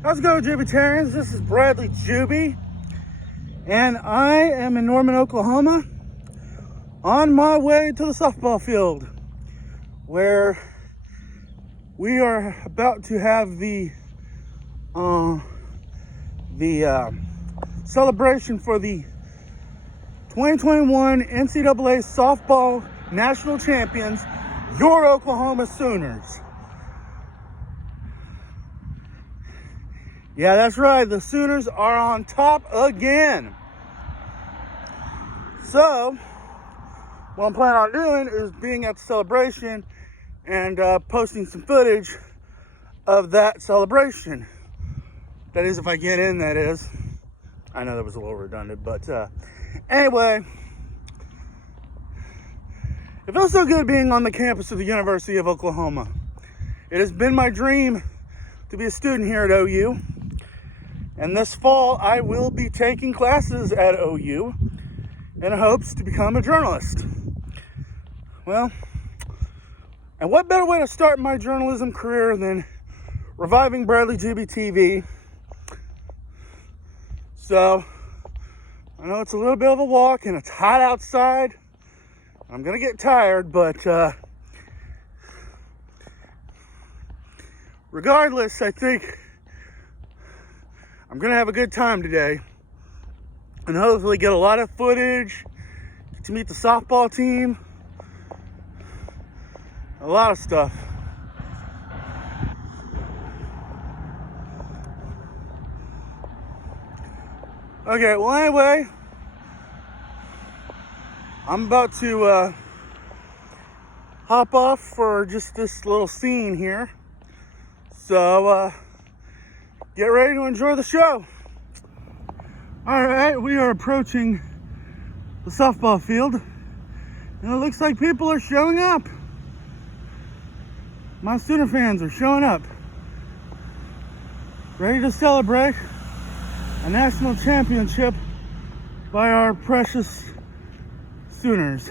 How's it going, Jubitarians? This is Bradley Juby, and I am in Norman, Oklahoma, on my way to the softball field, where we are about to have the celebration for the 2021 NCAA softball national champions, your Oklahoma Sooners. Yeah, that's right. The Sooners are on top again. So, what I'm planning on doing is being at the celebration and posting some footage of that celebration. That is, if I get in, that is. I know that was a little redundant, but anyway. It feels so good being on the campus of the University of Oklahoma. It has been my dream to be a student here at OU. And this fall, I will be taking classes at OU in hopes to become a journalist. Well, and what better way to start my journalism career than reviving Bradley Juby TV? So, I know it's a little bit of a walk and it's hot outside. I'm gonna get tired, but regardless, I think I'm gonna have a good time today and hopefully get a lot of footage, get to meet the softball team, a lot of stuff. Okay, well, anyway, I'm about to hop off for just this little scene here. So, get ready to enjoy the show. All right, we are approaching the softball field, and it looks like people are showing up. My Sooner fans are showing up, ready to celebrate a national championship by our precious Sooners.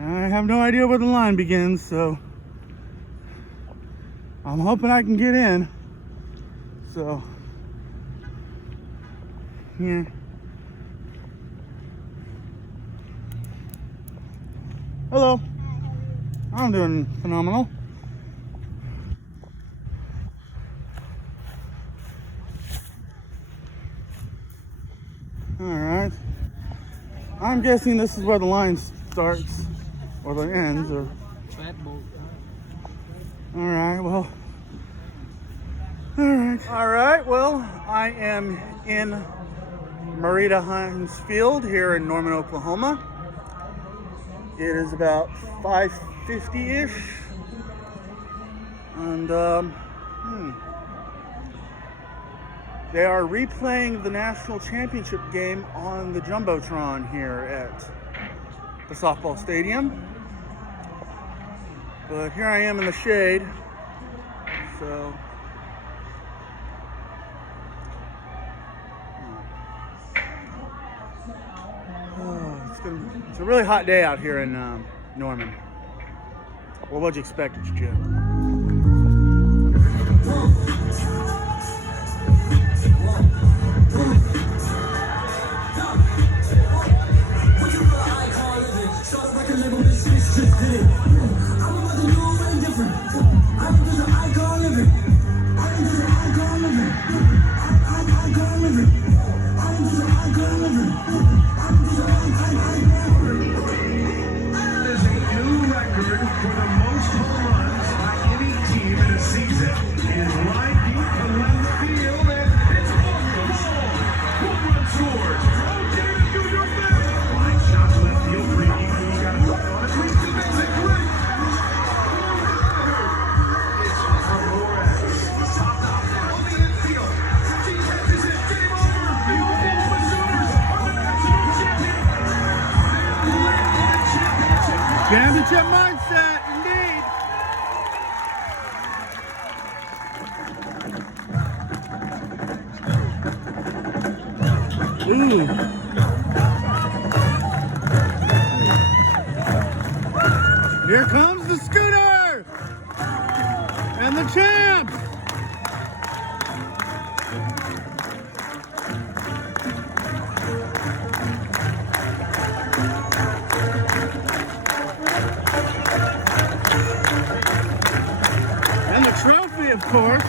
I have no idea where the line begins, so I'm hoping I can get in. So, yeah. Hello. I'm doing phenomenal. All right. I'm guessing this is where the line starts, or the ends, or. All right. Well. All right, well, I am in Marita Hines Field here in Norman, Oklahoma. It is about 5:50-ish, and they are replaying the national championship game on the Jumbotron here at the softball stadium. But here I am in the shade, so. It's a really hot day out here in Norman. Well, what'd you expect, it's Jim? Championship mindset, indeed. Ooh. Here comes the scooter and the champ. of course.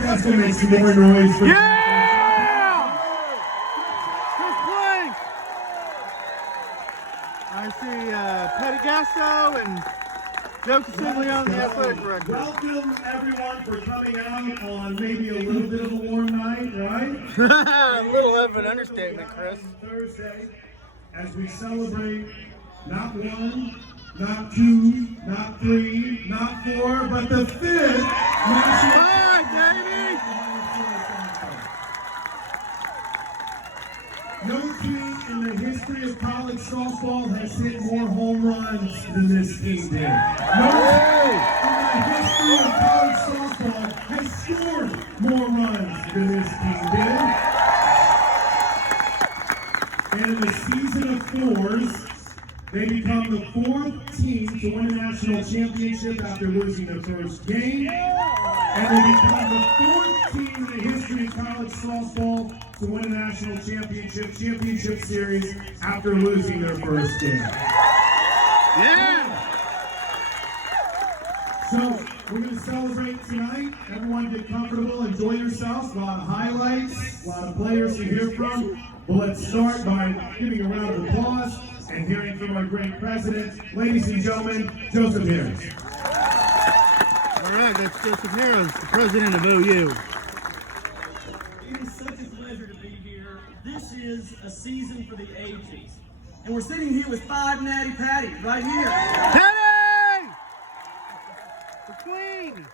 That's going to make some more noise for First place! I see Patty Gasso and Joe Castiglione, the athletic director. Welcome everyone for coming out on maybe a little bit of a warm night, right? A little of an understatement, Chris. Thursday, as we celebrate not one, not two, not three, not four, but the fifth national. No team in the history of college softball has hit more home runs than this team did. No team in the history of college softball has scored more runs than this team did. And in the season of fours, they become the fourth team to win a national championship after losing their first game. And they become the fourth team in the history of college softball to win a national championship series after losing their first game. Yeah! So, we're going to celebrate tonight. Everyone get comfortable, enjoy yourselves. A lot of highlights, a lot of players to hear from. But let's start by giving a round of applause and hearing from our great president, ladies and gentlemen, Joseph Harroz. All right, that's Joseph Harroz, the president of OU. It is such a pleasure to be here. This is a season for the ages. And we're sitting here with 5 Natty Patty right here. Patty! The queen!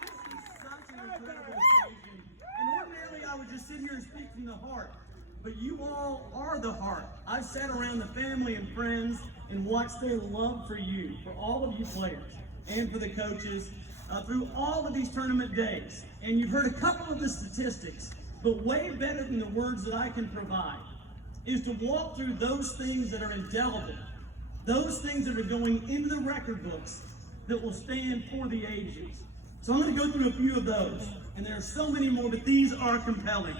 This is such an incredible occasion. And ordinarily I would just sit here and speak from the heart. But you all are the heart. I've sat around the family and friends and watched their love for you, for all of you players, and for the coaches, through all of these tournament days. And you've heard a couple of the statistics, but way better than the words that I can provide is to walk through those things that are indelible, those things that are going into the record books that will stand for the ages. So I'm going to go through a few of those, and there are so many more, but these are compelling.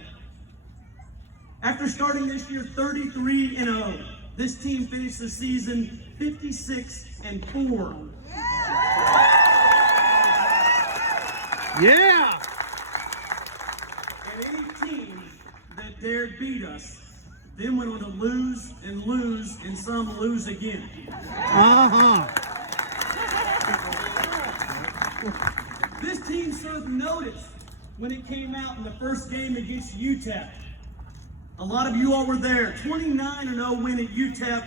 After starting this year 33-0, this team finished the season 56-4. Yeah! And any team that dared beat us then went on to lose, and some lose again. This team served notice when it came out in the first game against UTEP. A lot of you all were there. 29-0 win at UTEP,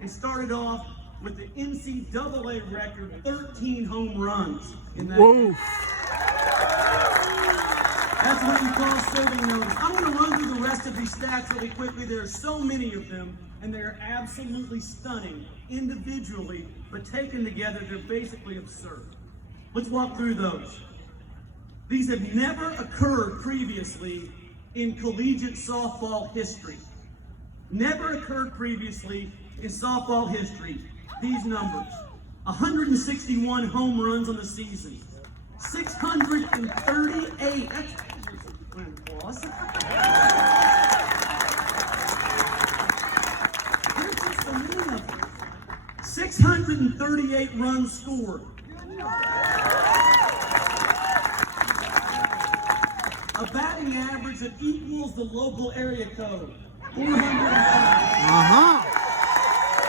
and started off with the NCAA record, 13 home runs in that game. That's what you call serving notice. I'm going to run through the rest of these stats really quickly. There are so many of them, and they're absolutely stunning individually, but taken together, they're basically absurd. Let's walk through those. These have never occurred previously in collegiate softball history. Never occurred previously in softball history. These numbers: 161 home runs on the season, 638. That's applause. There's just so many of them. 638 runs scored. A batting average that equals the local area code, 405.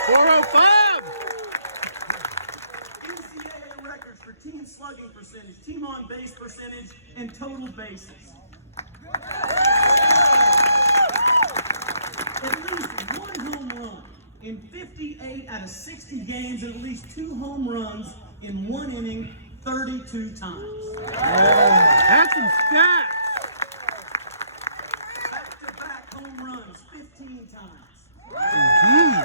405! NCAA records for team slugging percentage, team on base percentage, and total bases. At least one home run in 58 58 out of 60 games and at least 2 home runs in 1 inning 32 times. That's some stats. Back-to-back home runs 15 times. Mm-hmm.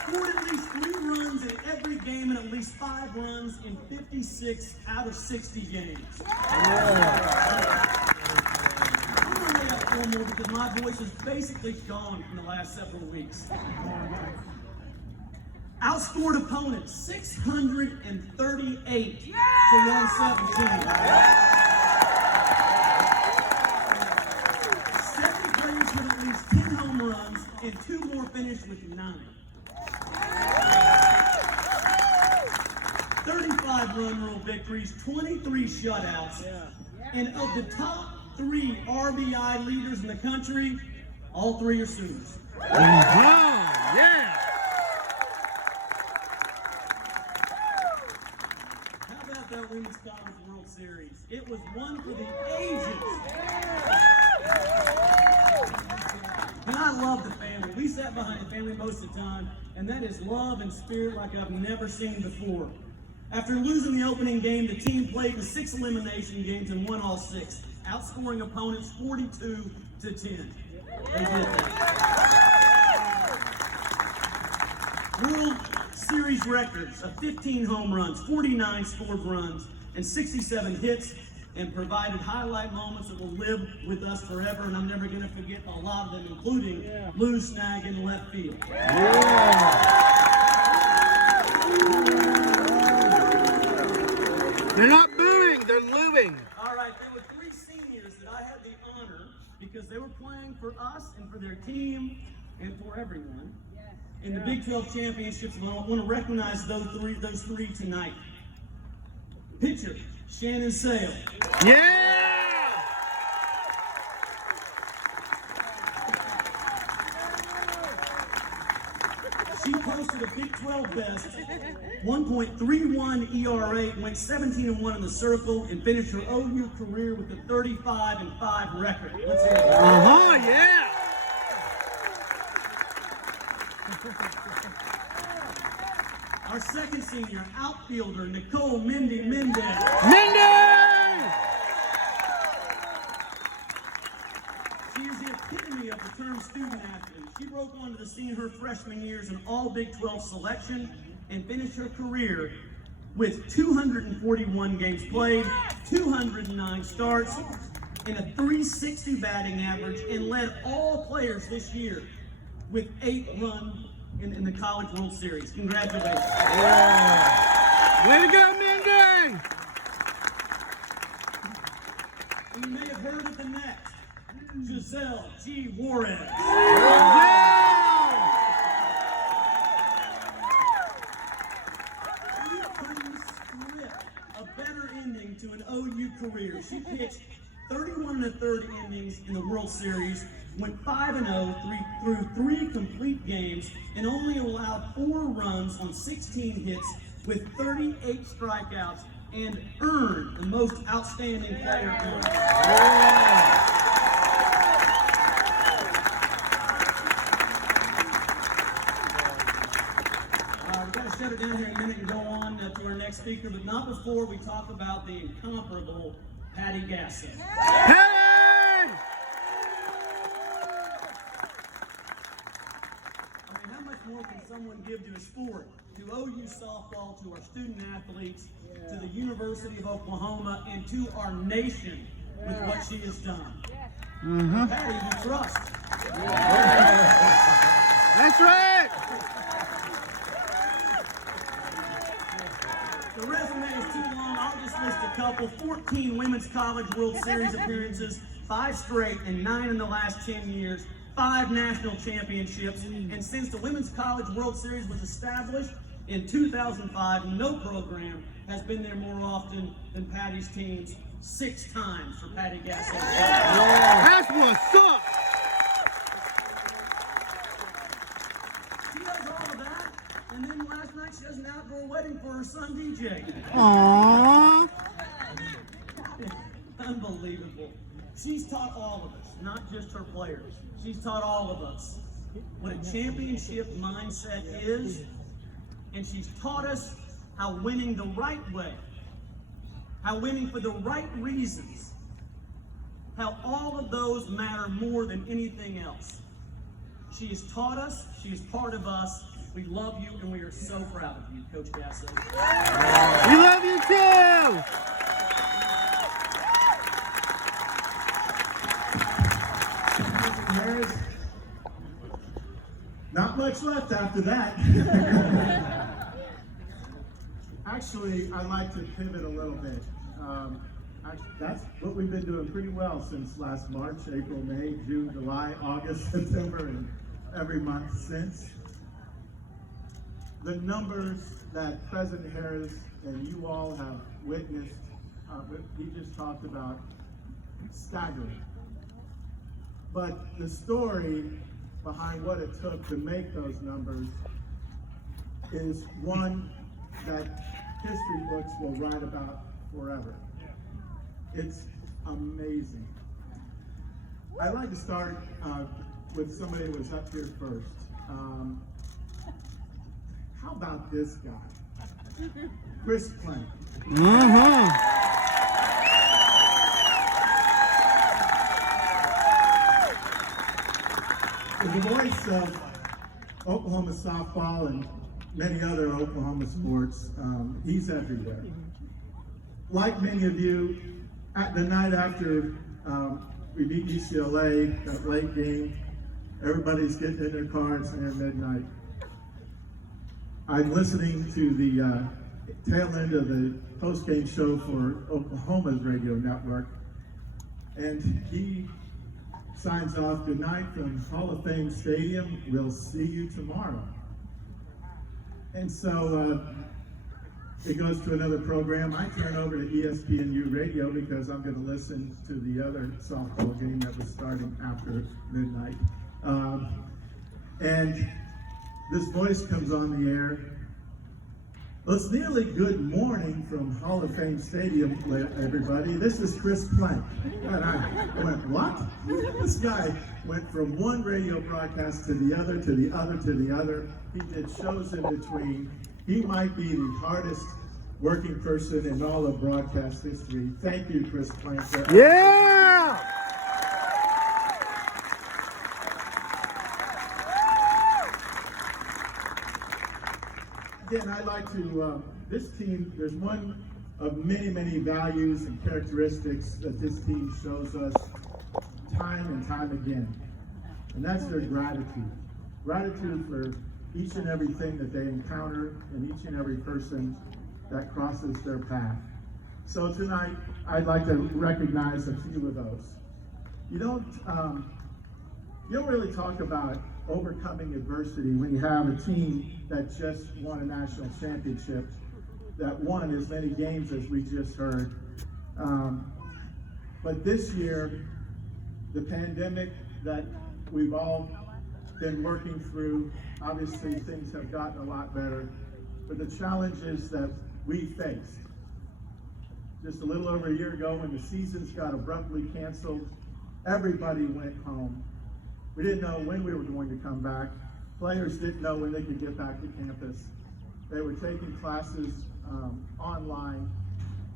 Scored at least 3 runs in every game and at least 5 runs in 56 out of 60 games. I'm going to lay out 4 more because my voice is basically gone from the last several weeks. Outscored opponents 638 to 117. 7 players with at least 10 home runs and 2 more finished with 9. 35 run rule victories, 23 shutouts, and of the top 3 RBI leaders in the country, all 3 are Sooners. Yeah. How about that Women's College World Series? It was one for the ages. And I love the family. We sat behind the family most of the time, and that is love and spirit like I've never seen before. After losing the opening game, the team played in 6 elimination games and won all 6, outscoring opponents 42 to 10. They did that. World Series records of 15 home runs, 49 scored runs, and 67 hits, and provided highlight moments that will live with us forever, and I'm never going to forget a lot of them, including Lou Snag in left field. They're not booing, they're looing. All right, there were 3 seniors that I had the honor, because they were playing for us and for their team and for everyone, in the Big 12 championships. I want to recognize those three tonight. Pitcher, Shannon Sale. Yeah! She posted a Big 12 best, 1.31 ERA, went 17-1 in the circle, and finished her OU career with a 35-5 record. Let's hear it. Yeah! Our second senior, outfielder, Nicole Mendez. She is the epitome of the term student athlete. She broke onto the scene her freshman years in all Big 12 selection and finished her career with 241 games played, 209 starts, and a .360 batting average, and led all players this year with 8 runs in the College World Series. Congratulations. Way to go, Mindy! You may have heard of the next, Giselle G. Juarez. You couldn't script a better ending to an OU career. She pitched 31 1/3 innings in the World Series, went 5-0 through 3 complete games, and only allowed 4 runs on 16 hits with 38 strikeouts, and earned the most outstanding player honor. We've got to shut it down here in a minute and go on to our next speaker, but not before we talk about the incomparable Patty Gasso. Hey! How much more can someone give to a sport, to OU softball, to our student athletes, to the University of Oklahoma, and to our nation with what she has done? Patty, you trust. That's right! The resume is too long. I'll just list a couple. 14 Women's College World Series appearances, 5 straight and 9 in the last 10 years. 5 national championships, and since the Women's College World Series was established in 2005, no program has been there more often than Patty's teams, 6 times for Patty Gasso. That's what's up! She does all of that, and then last night she has an outdoor wedding for her son DJ. Aww! Unbelievable. She's taught all of us, not just her players. She's taught all of us what a championship mindset is and she's taught us how winning the right way, how winning for the right reasons, how all of those matter more than anything else. She has taught us, she is part of us. We love you, and we are so proud of you, Coach Gasso. We love you too! Harroz, not much left after that. Actually, I'd like to pivot a little bit. That's what we've been doing pretty well since last March, April, May, June, July, August, September, and every month since. The numbers that President Harroz and you all have witnessed, he just talked about, staggering. But the story behind what it took to make those numbers is one that history books will write about forever. It's amazing. I'd like to start with somebody who was up here first. How about this guy? Chris Plank. The voice of Oklahoma softball and many other Oklahoma sports, he's everywhere. Like many of you, at the night after we beat UCLA, that late game, everybody's getting in their cars near midnight. I'm listening to the tail end of the post-game show for Oklahoma's radio network, and he signs off, "Good night from Hall of Fame Stadium. We'll see you tomorrow." And so it goes to another program. I turn over to ESPNU radio because I'm going to listen to the other softball game that was starting after midnight. And this voice comes on the air. "Well, it's nearly good morning from Hall of Fame Stadium, everybody. This is Chris Plank." And I went, what? This guy went from one radio broadcast to the other, to the other, to the other. He did shows in between. He might be the hardest working person in all of broadcast history. Thank you, Chris Plank. Yeah! Again, I'd like to, this team, there's one of many, many values and characteristics that this team shows us time and time again. And that's their gratitude. Gratitude for each and everything that they encounter and each and every person that crosses their path. So tonight, I'd like to recognize a few of those. You don't really talk about overcoming adversity when you have a team that just won a national championship, that won as many games as we just heard. But this year, the pandemic that we've all been working through, obviously things have gotten a lot better, but the challenges that we faced. Just a little over a year ago when the seasons got abruptly canceled, everybody went home. We didn't know when we were going to come back. Players didn't know when they could get back to campus. They were taking classes online.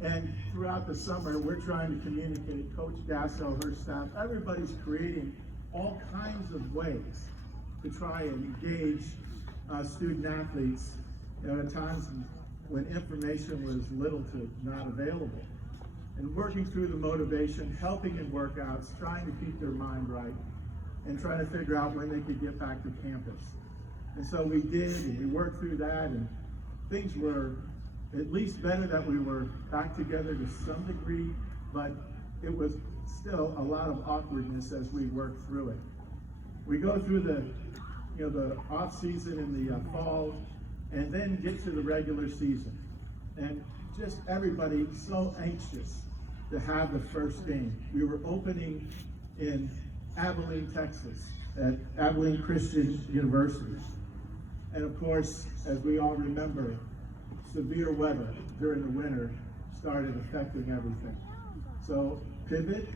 And throughout the summer, we're trying to communicate. Coach Gasso, her staff, everybody's creating all kinds of ways to try and engage student athletes at times when information was little to not available. And working through the motivation, helping in workouts, trying to keep their mind right, and trying to figure out when they could get back to campus. And so we did, and we worked through that, and things were at least better that we were back together to some degree, but it was still a lot of awkwardness as we worked through it. We go through the off season in the fall, and then get to the regular season. And just everybody so anxious to have the first game. We were opening in Abilene, Texas, at Abilene Christian University. And of course, as we all remember, severe weather during the winter started affecting everything. So pivot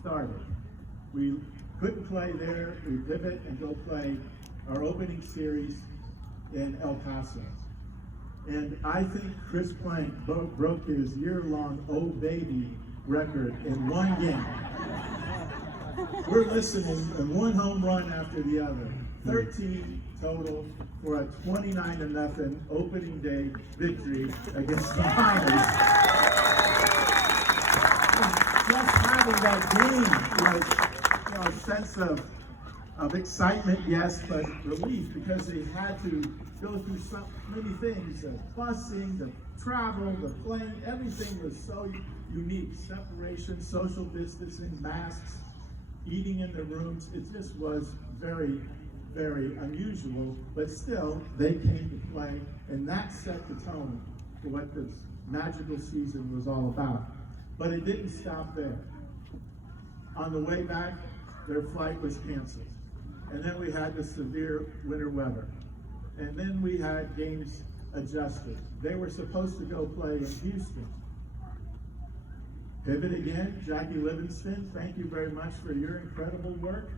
started. We couldn't play there, we pivot and go play our opening series in El Paso. And I think Chris Plank broke his year-long old baby record in one game. We're listening, and one home run after the other. 13 total for a 29-0 opening day victory against the Miners. Just having that game was, a sense of excitement, yes, but relief, because they had to go through so many things, the busing, the travel, the plane, everything was so unique. Separation, social distancing, masks, eating in the rooms, it just was very, very unusual, but still, they came to play, and that set the tone for what this magical season was all about. But it didn't stop there. On the way back, their flight was canceled. And then we had the severe winter weather. And then we had games adjusted. They were supposed to go play in Houston. Pivot again, Jackie Livingston, thank you very much for your incredible work.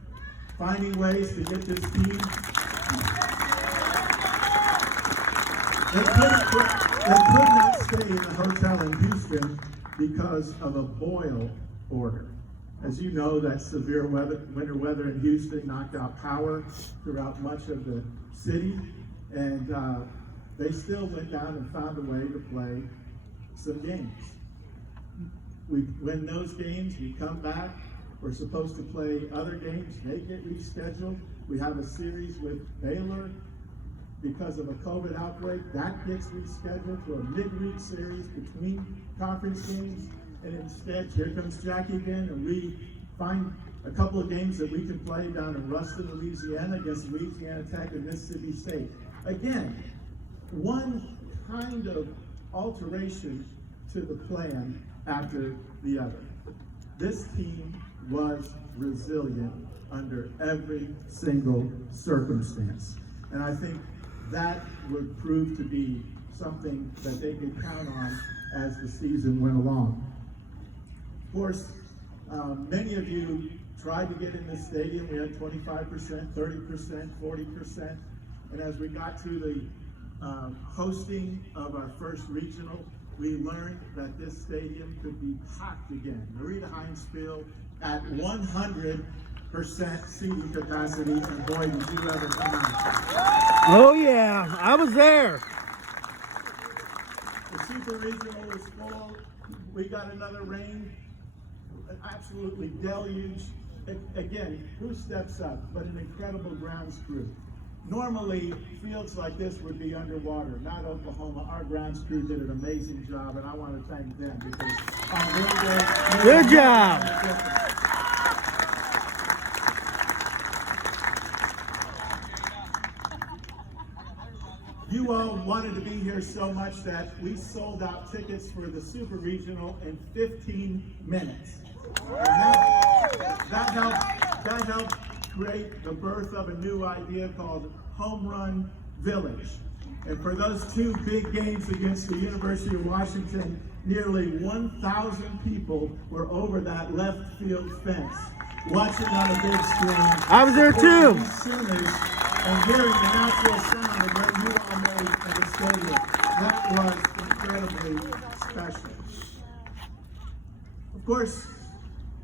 Finding ways to get this team. They could not stay in a hotel in Houston because of a boil order. As you know, that severe winter weather in Houston knocked out power throughout much of the city, and they still went down and found a way to play some games. We win those games, we come back, we're supposed to play other games, they get rescheduled. We have a series with Baylor because of a COVID outbreak, that gets rescheduled to a midweek series between conference games. And instead, here comes Jackie again, and we find a couple of games that we can play down in Ruston, Louisiana against Louisiana Tech and Mississippi State. Again, one kind of alteration to the plan after the other. This team was resilient under every single circumstance. And I think that would prove to be something that they could count on as the season went along. Of course, many of you tried to get in the stadium. We had 25%, 30%, 40%. And as we got to the hosting of our first regional, we learned that this stadium could be packed again. Marita Hines Field at 100% seating capacity, and boy, did you ever come out. Oh yeah, I was there. The Super Regional was full. We got another rain, absolutely deluge. Again, who steps up but an incredible grounds crew? Normally, fields like this would be underwater, not Oklahoma. Our grounds crew did an amazing job, and I want to thank them because on their day, Good job. You all wanted to be here so much that we sold out tickets for the Super Regional in 15 minutes. That helped create the birth of a new idea called Home Run Village. And for those two big games against the University of Washington, nearly 1,000 people were over that left field fence, watching on a big screen. I was there too. Singers and hearing the natural sound of what you all made at the stadium. That was incredibly special. Of course,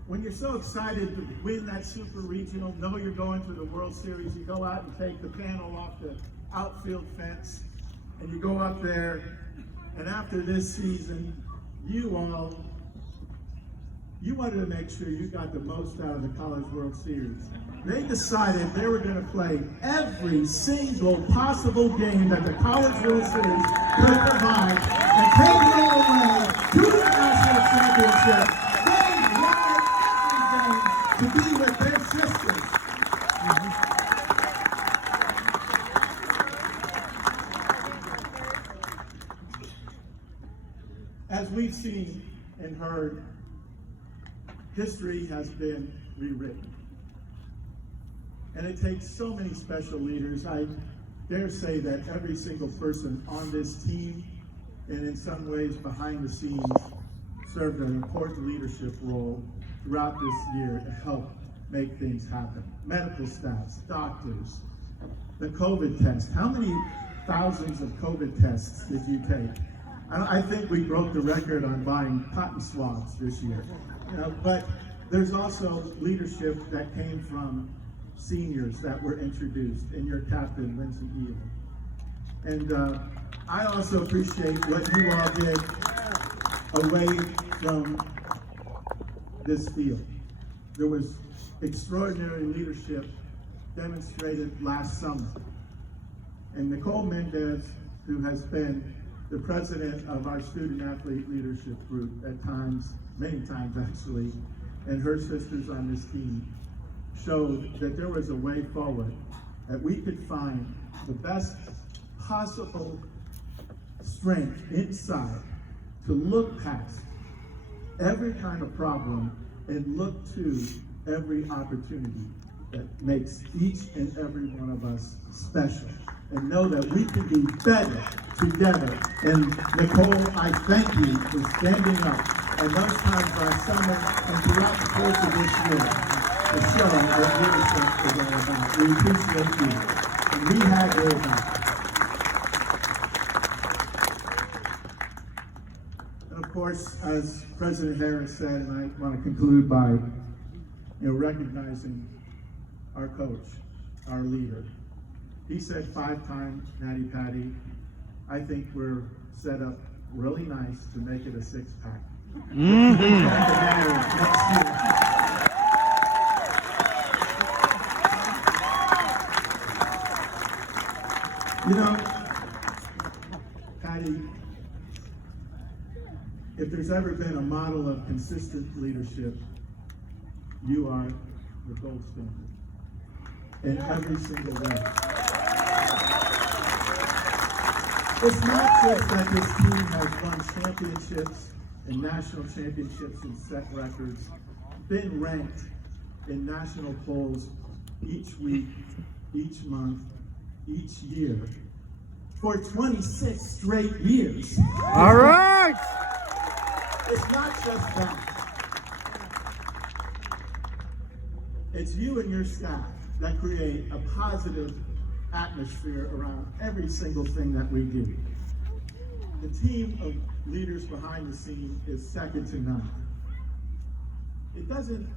when you're so excited to win that Super Regional, know you're going to the World Series, you go out and take the panel off the outfield fence, and you go up there, and after this season, you wanted to make sure you got the most out of the College World Series. They decided they were going to play every single possible game that the College World Series could provide and take it all the way to the national championship. They wanted every game to be with their sisters. As we've seen and heard, history has been rewritten. And it takes so many special leaders. I dare say that every single person on this team, and in some ways behind the scenes, served an important leadership role throughout this year to help make things happen. Medical staffs, doctors, the COVID test. How many thousands of COVID tests did you take? I think we broke the record on buying cotton swabs this year. But there's also leadership that came from seniors that were introduced, and your captain, Lindsay Ely. And I also appreciate what you all did away from this field. There was extraordinary leadership demonstrated last summer. And Nicole Mendez, who has been the president of our student athlete leadership group at times, many times actually, and her sisters on this team, showed that there was a way forward, that we could find the best possible strength inside to look past every kind of problem and look to every opportunity that makes each and every one of us special, and know that we can be better together. And Nicole, I thank you for standing up at those times last summer and throughout the course of this year to show what leadership is all about. We appreciate you, and we have your back. And of course, as President Harroz said, and I want to conclude by recognizing our coach, our leader. He said 5 times, Natty Patty, I think we're set up really nice to make it a 6-pack. Patty, if there's ever been a model of consistent leadership, you are the gold standard in every single way. It's not just that this team has won championships and national championships and set records, been ranked in national polls each week, each month, each year, for 26 straight years. All right! It's not just that. It's you and your staff that create a positive atmosphere around every single thing that we do. The team of leaders behind the scene is second to none. It doesn't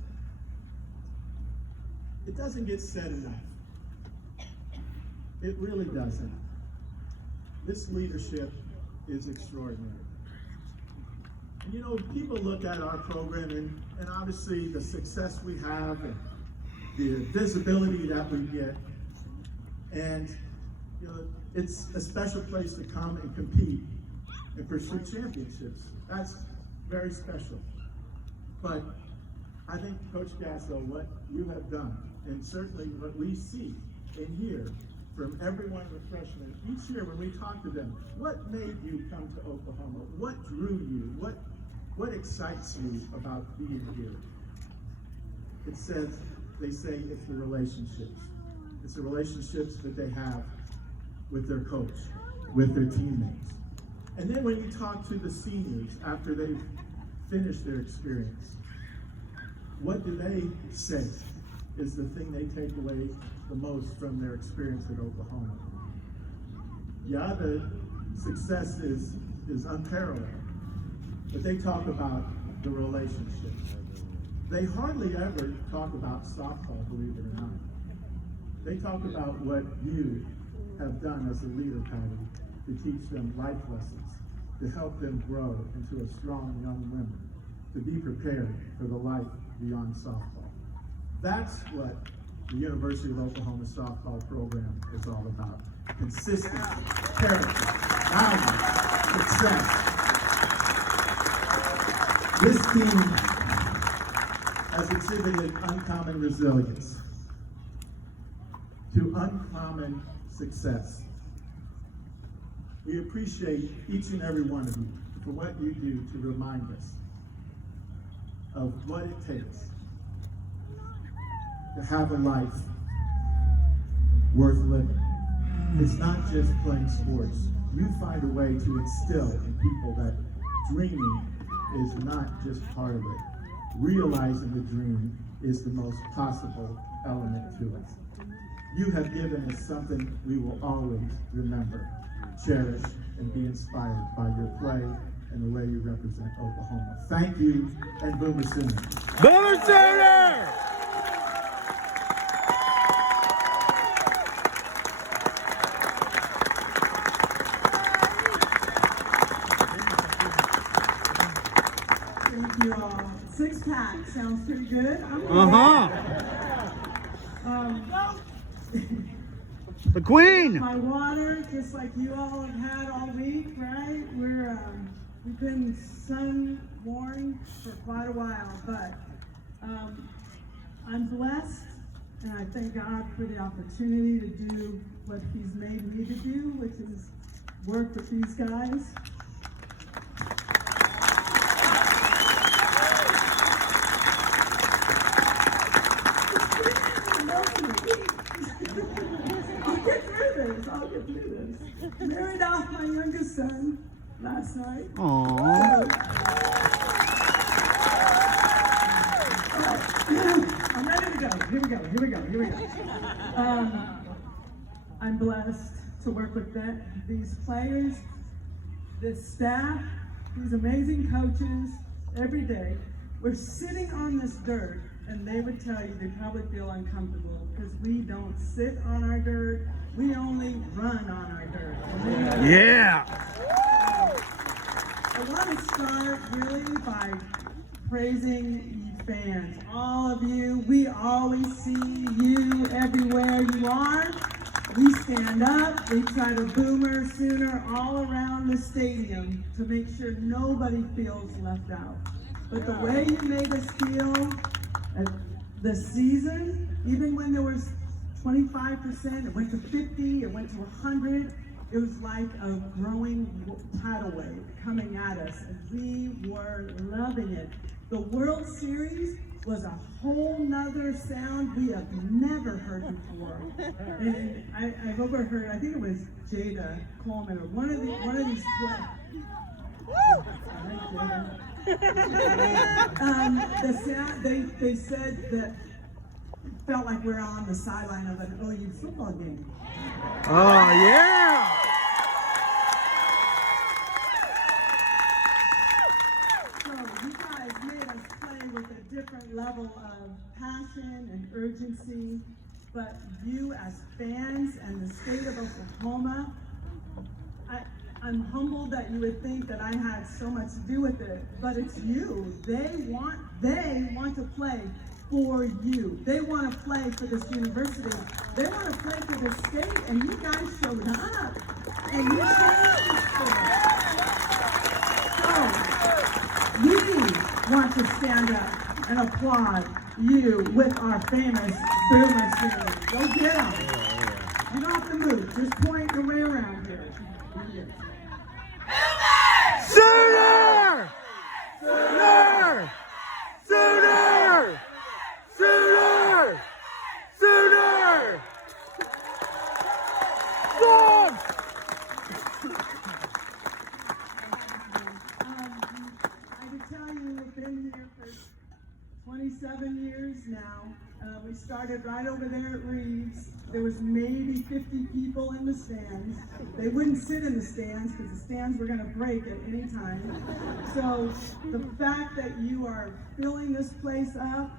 get said enough. It really doesn't. This leadership is extraordinary. And people look at our program and obviously the success we have and the visibility that we get, and it's a special place to come and compete and pursue championships. That's very special. But I think, Coach Gasso, what you have done, and certainly what we see and hear from every one of the freshmen each year when we talk to them, what made you come to Oklahoma? What drew you? What excites you about being here? They say it's the relationships. It's the relationships that they have with their coach, with their teammates. And then when you talk to the seniors after they've finished their experience, what do they say is the thing they take away the most from their experience at Oklahoma? Yeah, the success is unparalleled, but they talk about the relationships. They hardly ever talk about softball, believe it or not. They talk about what you have done as a leader, Patty, to teach them life lessons, to help them grow into a strong young woman, to be prepared for the life beyond softball. That's what the University of Oklahoma softball program is all about. Consistency, character, value, success. This team has exhibited uncommon resilience to uncommon success. We appreciate each and every one of you for what you do to remind us of what it takes to have a life worth living. It's not just playing sports. You find a way to instill in people that dreaming is not just part of it. Realizing the dream is the most possible element to it. You have given us something we will always remember, cherish, and be inspired by your play and the way you represent Oklahoma. Thank you, and Boomer Sooner. Boomer Sooner! Thank you all. Six pack sounds pretty good. The Queen! My water, just like you all have had all week, right? We've been sun-warned for quite a while, but I'm blessed, and I thank God for the opportunity to do what He's made me to do, which is work with these guys. I'll get through this. Married off my youngest son last night. Aww. I'm ready to go. Here we go. I'm blessed to work with these players, this staff, these amazing coaches every day. We're sitting on this dirt, and they would tell you they probably feel uncomfortable because we don't sit on our dirt. We only run on our dirt. Yeah! I want to start really by praising you fans. All of you, we always see you everywhere you are. We stand up, we try to Boomer Sooner all around the stadium to make sure nobody feels left out. But the way you made us feel at the season, even when there was 25%, it went to 50, it went to 100. It was like a growing tidal wave coming at us, and we were loving it. The World Series was a whole nother sound we have never heard before. And I've overheard, I think it was Jada Coleman, or one of these the sound, they said that felt like we're on the sideline of an OU football game. Oh, yeah! So you guys made us play with a different level of passion and urgency, but you as fans and the state of Oklahoma, I'm humbled that you would think that I had so much to do with it, but it's you. They want to play for you. They want to play for this university. They want to play for this state, and you guys showed up, and you changed the sport. So, we want to stand up and applaud you with our famous Boomer Sooner. Go get them. You don't have to move. Just point your way around here. Sooner! Sooner! Sooner! Sooner! Sooner! Dogs! I can tell you, we've been here for 27 years now. We started right over there at Reeves. There was maybe 50 people in the stands. They wouldn't sit in the stands because the stands were going to break at any time. So the fact that you are filling this place up,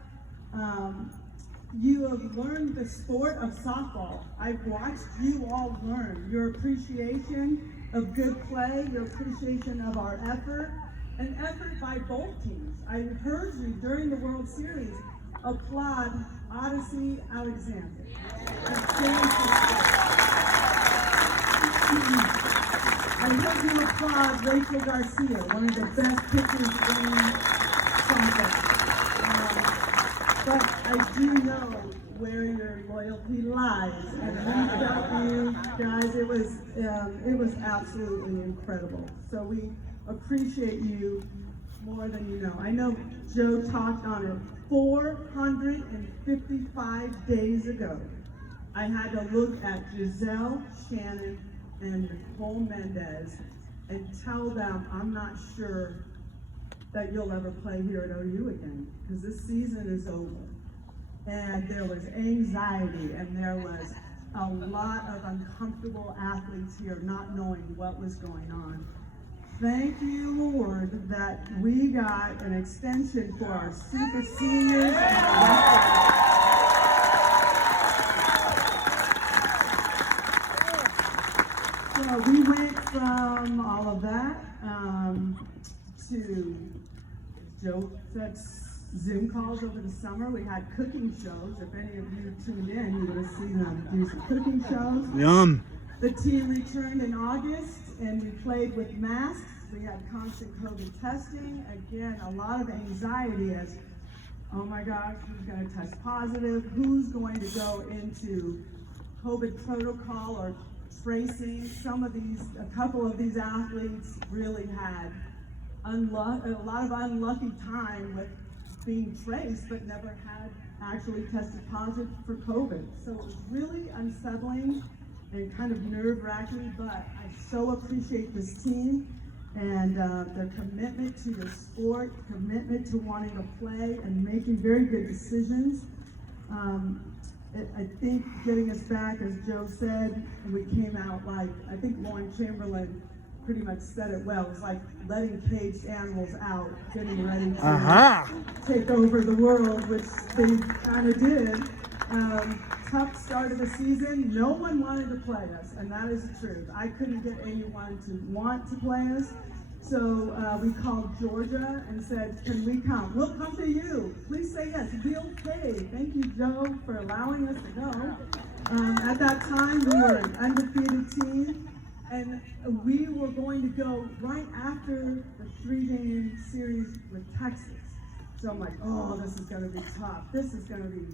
you have learned the sport of softball. I've watched you all learn your appreciation of good play, your appreciation of our effort, an effort by both teams. I heard you during the World Series applaud Odyssey Alexander. I heard you applaud Rachel Garcia, one of the best pitchers in softball. But I do know where your loyalty lies, and we felt you guys. It was absolutely incredible. So we appreciate you more than you know. I know Joe talked on it 455 days ago. I had to look at Giselle, Shannon, and Nicole Mendez and tell them I'm not sure that you'll ever play here at OU again, because this season is over. and there was anxiety, and there was a lot of uncomfortable athletes here not knowing what was going on. Thank you, Lord, that we got an extension for our super seniors and the rest of us. So we went from all of that to, Joe said, Zoom calls over the summer. We had cooking shows. If any of you tuned in, you would have seen them do some cooking shows. Yum. The team returned in August, and we played with masks. We had constant COVID testing. Again, a lot of anxiety as, oh my gosh, who's going to test positive? Who's going to go into COVID protocol or tracing? A couple of these athletes really had a lot of unlucky time with being traced, but never had actually tested positive for COVID. So it was really unsettling and kind of nerve-wracking, but I so appreciate this team and their commitment to the sport, commitment to wanting to play and making very good decisions. I think getting us back, as Joe said, and we came out like, I think Lauren Chamberlain pretty much said it well. It was like letting caged animals out, getting ready to take over the world, which they kind of did. Tough start of the season. No one wanted to play us, and that is the truth. I couldn't get anyone to want to play us. So we called Georgia and said, can we come? We'll come to you. Please say yes. It'll be okay. Thank you, Joe, for allowing us to go. At that time, we were an undefeated team, and we were going to go right after the 3-game series with Texas. So I'm like, oh, this is going to be tough. This is going to be,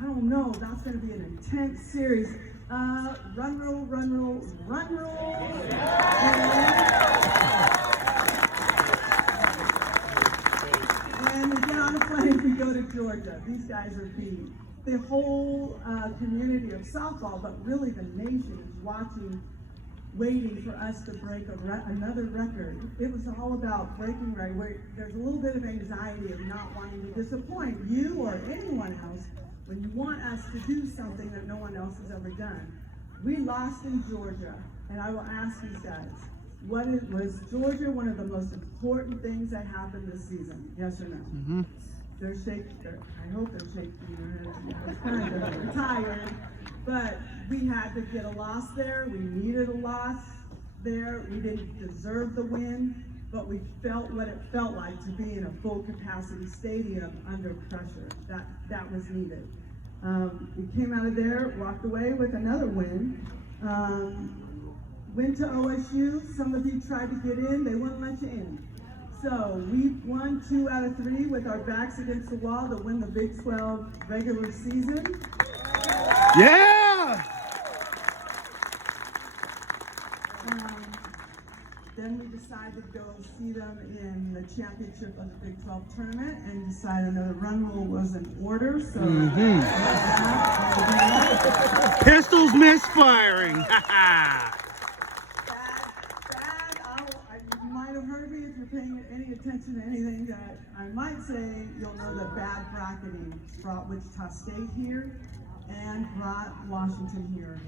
I don't know, that's going to be an intense series. Run, roll, run, roll, run, roll. And we get on a plane, we go to Georgia. These guys are beat. The whole community of softball, but really the nation is watching, waiting for us to break another record. It was all about breaking record. There's a little bit of anxiety of not wanting to disappoint you or anyone else when you want us to do something that no one else has ever done. We lost in Georgia, and I will ask these guys, was Georgia one of the most important things that happened this season? Yes or no? Mm-hmm. They're shaking. I hope they're shaking. They're tired. But we had to get a loss there. We needed a loss there. We didn't deserve the win, but we felt what it felt like to be in a full capacity stadium under pressure. That was needed. We came out of there, walked away with another win. Went to OSU. Some of you tried to get in. They wouldn't let you in. So we won 2 out of 3 with our backs against the wall to win the Big 12 regular season. Yeah! Then we decided to go see them in the championship of the Big 12 tournament and decided another run rule was in order. So Pistols misfiring. You might have heard me if you're paying any attention to anything that I might say. You'll know that bad bracketing brought Wichita State here and brought Washington here.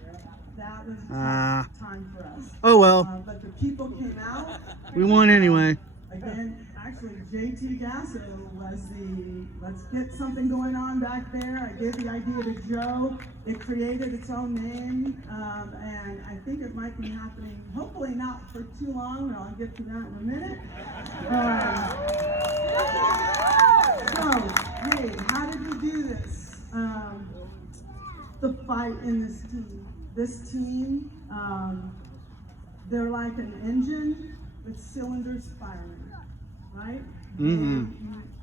That was a tough time for us. Oh well. But the people came out. We won anyway. Again, actually, JT Gasso was the, let's get something going on back there. I gave the idea to Joe. It created its own name, and I think it might be happening, hopefully not for too long. I'll get to that in a minute. So, hey, how did we do this? The fight in this team. This team, they're like an engine with cylinders firing, right? Mm-hmm.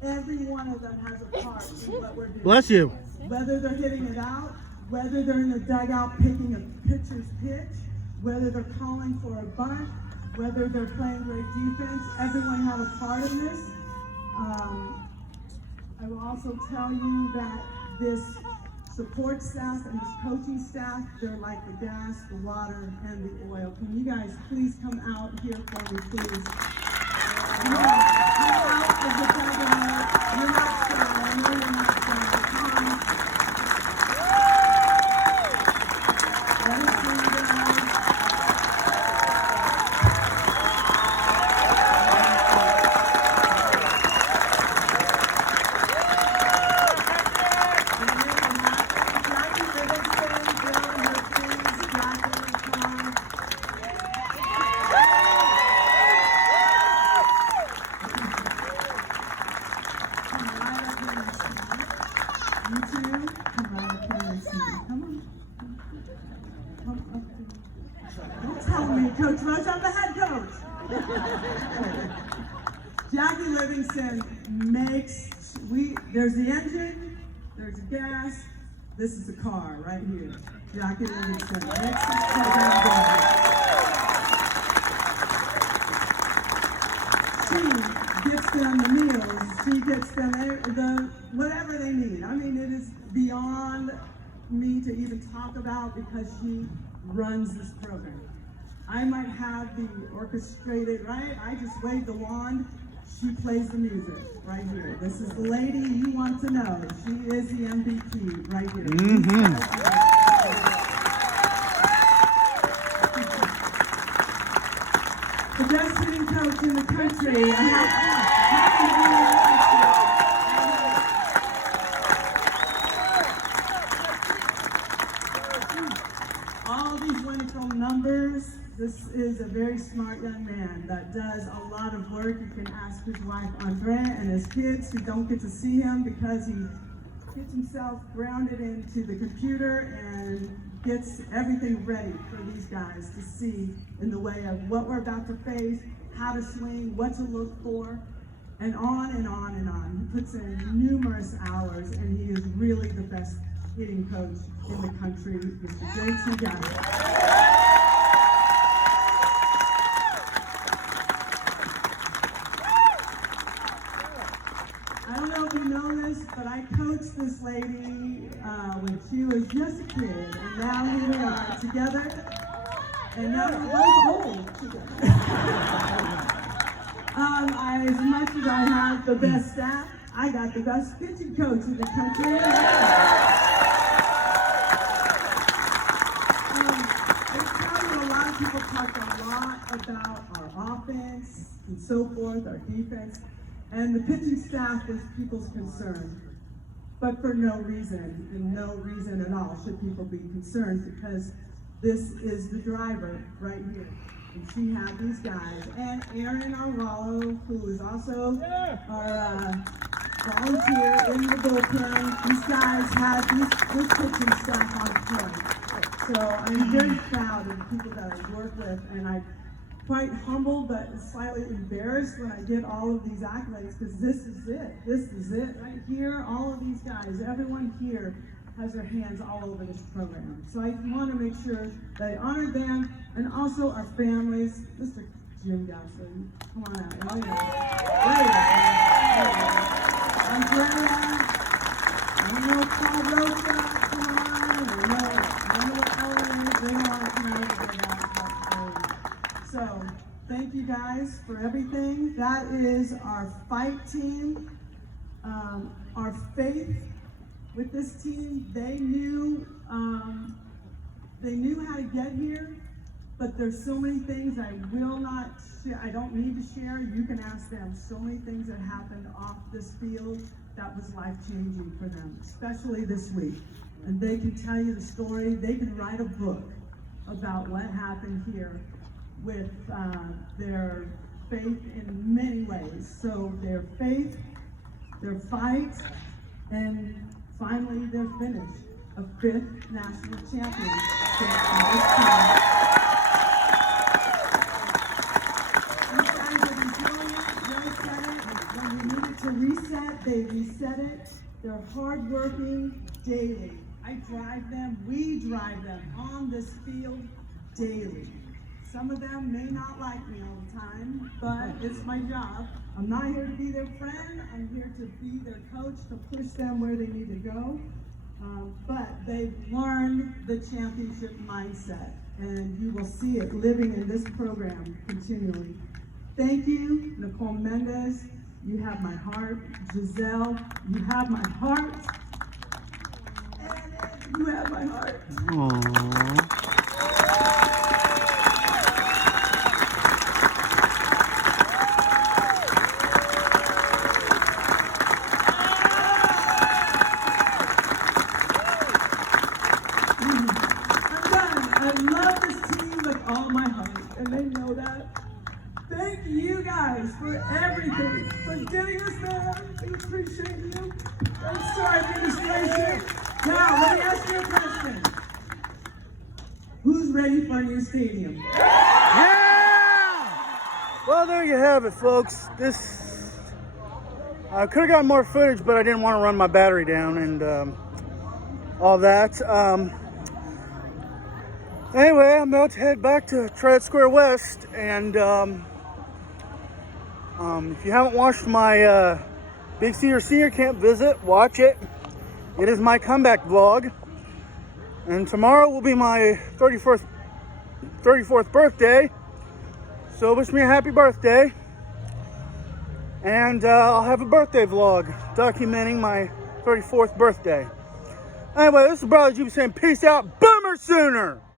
Every one of them has a part in what we're doing. Bless you. Whether they're hitting it out, whether they're in the dugout picking a pitcher's pitch, whether they're calling for a bunt, whether they're playing great defense, everyone had a part in this. I will also tell you that this support staff and this coaching staff, they're like the gas, the water, and the oil. Can you guys please come out here for me, please? Come out of the dugout. You're not shy. I know you're not shy. Come on. Let us see you guys. Don't tell me, Coach Roach, I'm the head coach. Jackie Livingston there's the engine, there's the gas, this is the car right here. Jackie Livingston makes this program go. She gets them the meals, she gets them the whatever they need. I mean, it is beyond me to even talk about because she runs this program. I might have the orchestrated, right? I just wave the wand, she plays the music right here. This is the lady you want to know. She is the MVP right here. The best hitting coach in the country. All these wonderful numbers. This is a very smart young man that does a lot of work. You can ask his wife Andrea and his kids who don't get to see him because he gets himself grounded into the computer and gets everything ready for these guys to see in the way of what we're about to face, how to swing, what to look for, and on and on and on. He puts in numerous hours and he is really the best hitting coach in the country, Mr. J.T. Gasso. I don't know if you know this, but I coached this lady when she was just a kid, and now here we are together, and now we're both old together. As much as I have the best staff, I got the best pitching coach in the country. A lot of people talk a lot about our offense and so forth, our defense. And the pitching staff is people's concern, but for no reason, and no reason at all should people be concerned because this is the driver right here. And she had these guys, and Aaron Arwallo, who is also our volunteer in the bullpen. These guys had this pitching staff on point. So I'm very proud of the people that I work with, and I'm quite humbled but slightly embarrassed when I get all of these accolades because this is it. This is it right here. All of these guys, everyone here has their hands all over this program. So I want to make sure that I honor them and also our families. Mr. Jim Gasso, come on out. There you go. Andrea, I know Paul Rosa, come on. I know Ellen, they want to come over. So, thank you guys for everything. That is our fight team, our faith with this team. They knew how to get here, but there's so many things I will not share. I don't need to share. You can ask them. So many things that happened off this field that was life-changing for them, especially this week. And they can tell you the story. They can write a book about what happened here with their faith in many ways. So their faith, their fight, and finally their finish, a 5th national championship. These guys are resilient, reset. When we needed to reset, they reset it. They're hardworking daily. I drive them, we drive them on this field daily. Some of them may not like me all the time, but it's my job. I'm not here to be their friend. I'm here to be their coach, to push them where they need to go. But they've learned the championship mindset, and you will see it living in this program continually. Thank you, Nicole Mendez. You have my heart. Giselle, you have my heart. And you have my heart. Aww. all my heart, and they know that. Thank you guys for everything, for getting us there. We appreciate you. Thanks to our administration. Now, let me ask you a question. Who's ready for a new stadium? Yeah! Well, there you have it, folks. I could have gotten more footage, but I didn't want to run my battery down and all that. Anyway, I'm about to head back to Trad Square West, and if you haven't watched my Big Cedar Senior Camp visit, watch it. It is my comeback vlog, and tomorrow will be my 34th birthday, so wish me a happy birthday, and I'll have a birthday vlog documenting my 34th birthday. Anyway, this is Brother Jube saying peace out, Boomer Sooner!